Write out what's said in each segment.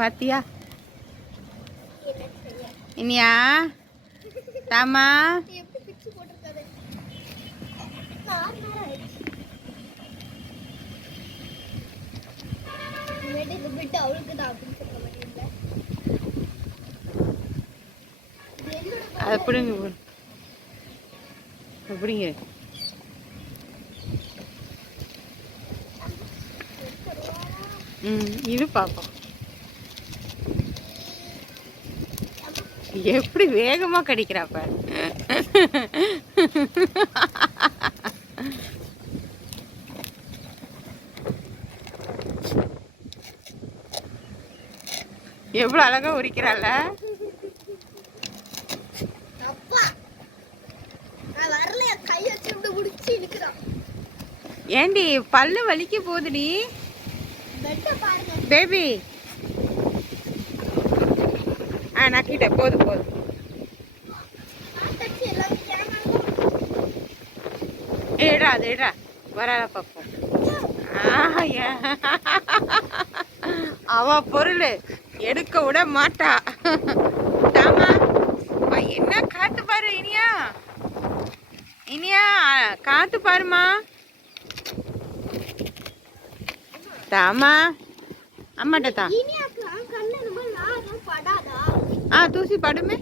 பாத்தியா இனியா தாமா அதை பிடிங்க பிடிங்க இது பாப்போம் எப்படி வேகமா கடிக்கிறாப்ப எவ்வளவு அழகா உரிக்கிறாள். ஏண்டி பல்லு வலிக்க போகுதுடி பேபி. நக்கிட்ட போதும் போதும். ஏடா அது ஏடா வராத பாப்போம். அவ பொருள் எடுக்க விட மாட்டா. தாமா என்ன காத்து பாரு இனியா இனியா காத்து பாருமா. தாமா அம்மாட்ட தான் தூசி படுமே.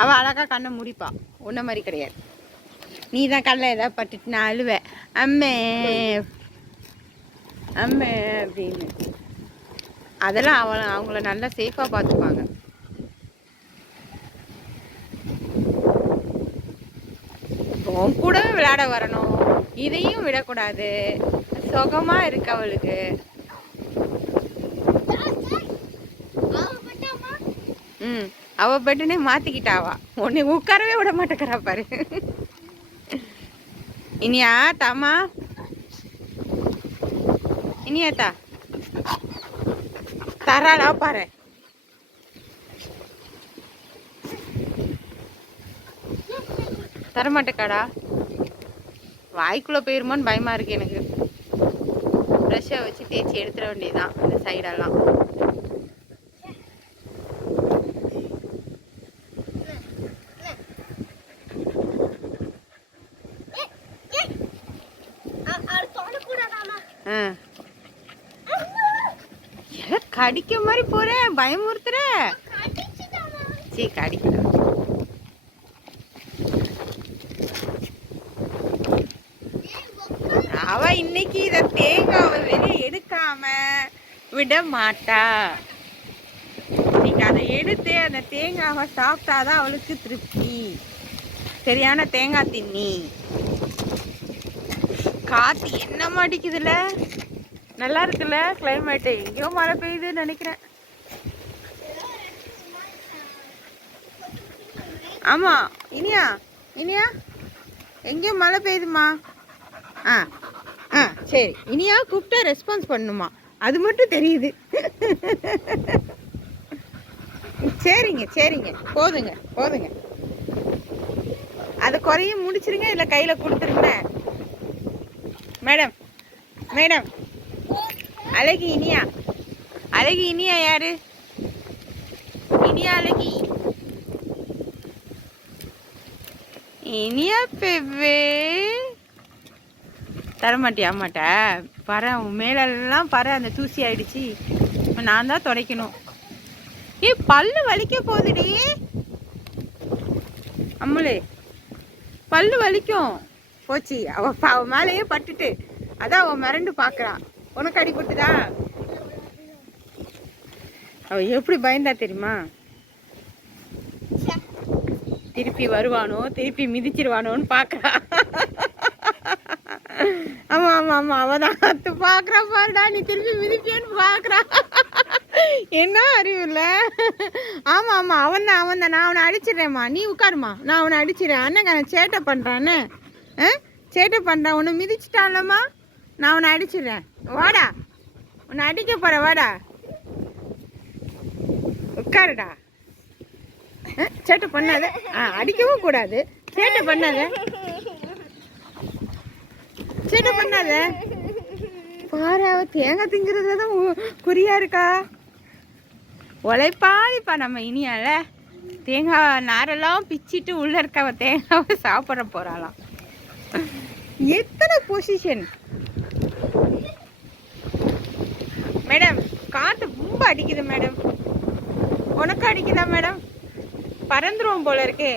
அவ அழகா கண்ணை முடிப்பா. உன்ன மாதிரி கிடையாது. நீ தான் கல்ல ஏதாவது பட்டுட்டு நான் அழுவேன் அம்மே அம்மே அப்படின்னு. அதெல்லாம் அவங்கள நல்லா சேஃபா பார்த்துப்பாங்க. உன் கூட விளையாட வரணும், இதையும் விடக்கூடாது. சுகமா இருக்கு அவளுக்கு. அவ பெட்டுனே மாத்திக்கிட்டாவா. உன்னை உட்காரவே விட மாட்டேங்கிறா பாரு. இனியா தாமா இனியாத்தா தராளா பாரு. தரமாட்டேக்காடா. வாய்க்குள்ள போயிருமோன்னு பயமா இருக்கு எனக்கு. ப்ரஷ்ஷை வச்சு தேய்ச்சி எடுத்துட வேண்டியதுதான் அந்த சைடெல்லாம். கடிக்க மாதிரி போற பயமுறுத்துற. சரி கடிக்கல. அவ இன்னைக்கு இத தேங்காவை வெளியே எடுக்காம விட மாட்டா. இன்னைக்கு அதை எடுத்து அந்த தேங்காவை சாப்பிட்டாதான் அவளுக்கு திருப்தி. சரியான தேங்காய் தின்னி. காத்து என்ன மாட்டிக்குதுல. நல்லா இருக்குல்ல கிளைமேட்டு. எங்கேயோ மழை பெய்யுதுன்னு நினைக்கிறேன். ஆமா இனியா இனியா எங்கேயோ மழை பெய்யுதுமா. சரி இனியா கூப்பிட்டா ரெஸ்பான்ஸ் பண்ணுமா அது மட்டும் தெரியுது. சரிங்க சரிங்க போதுங்க போதுங்க. அது குறையும் முடிச்சிருங்க இல்லை கையில கொடுத்துருங்க. மேடம் மேடம் அழகி இனியா. அழகி இனியா யாரு? இனியா அழகி இனியா பெவ்வே. தரமாட்டியா அம்மாட்ட பாரு. உன் மேலெல்லாம் பாரு அந்த தூசி ஆயிடுச்சு. நான் தான் துடைக்கணும். பல்லு வலிக்க போகுதுடி அம்முலே. பல்லு வலிக்கும் போச்சு. அவ மேலேயே பட்டுட்டு அதான் அவ மிரண்டு பாக்குறான். உனக்கு அடிபட்டுதா? அவ எப்படி பயந்தா தெரியுமா? திருப்பி வருவானோ திருப்பி மிதிச்சிருவானோன்னு பாக்குறா. ஆமா ஆமா ஆமா அவதான் பாக்குறா பாருடா. நீ திருப்பி மிதிப்பியான்னு பாக்குறா. என்ன அறிவு இல்ல. ஆமா ஆமா அவன் தான் நான் அவனை அடிச்சிடுறேம்மா. நீ உட்காருமா நான் அவனை அடிச்சிடறேன். அண்ணன் சேட்டை பண்றான்னு சேட்டை பண்றான். உன்னை மிதிச்சிட்டான்லம்மா. நான் உன்னை அடிச்சிடுறேன். வாடா உன்னை அடிக்க போற. வாடா உட்காருடா. சேட்டை பண்ணாத. அடிக்கவும் கூடாது. சேட்டை பண்ணாத. சேட்டை பண்ணாத. பாரு அவ தேங்காய் திங்கிறதுல தான் குறியா இருக்கா. உழைப்பாளிப்பா நம்ம இனியால. தேங்காய் நாரெல்லாம் பிச்சிட்டு உள்ள இருக்க தேங்காவை சாப்பிட போறாளாம். எத்தனை பொசிஷன் மேடம். காத்து ரொம்ப அடிக்குது மேடம். உனக்கு அடிக்குதா மேடம்? பறந்துருவோம் போல இருக்கே.